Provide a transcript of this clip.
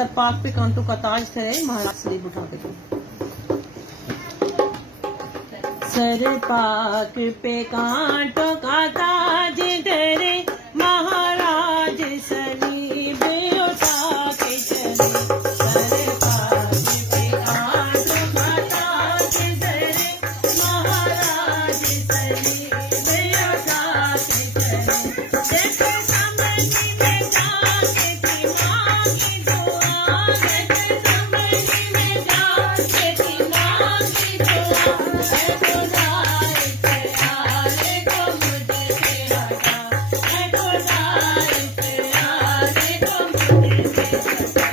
सरपाक पे कांटों का ताज करे महाराज सलीब उठा के दो। सरपाक पे कांटों का ताज करे महाराज सलीब उठा के चले। सरपाक पे कांटों का ताज करे महाराज सलीब उठा के चले। देखे समझी में जाके थी मांगी दुआ, देखे समझी में जाके थी मांगी दुआ। है खुदाई प्यारे को मुझसे हटा, है खुदाई प्यारे को मुझसे हटा।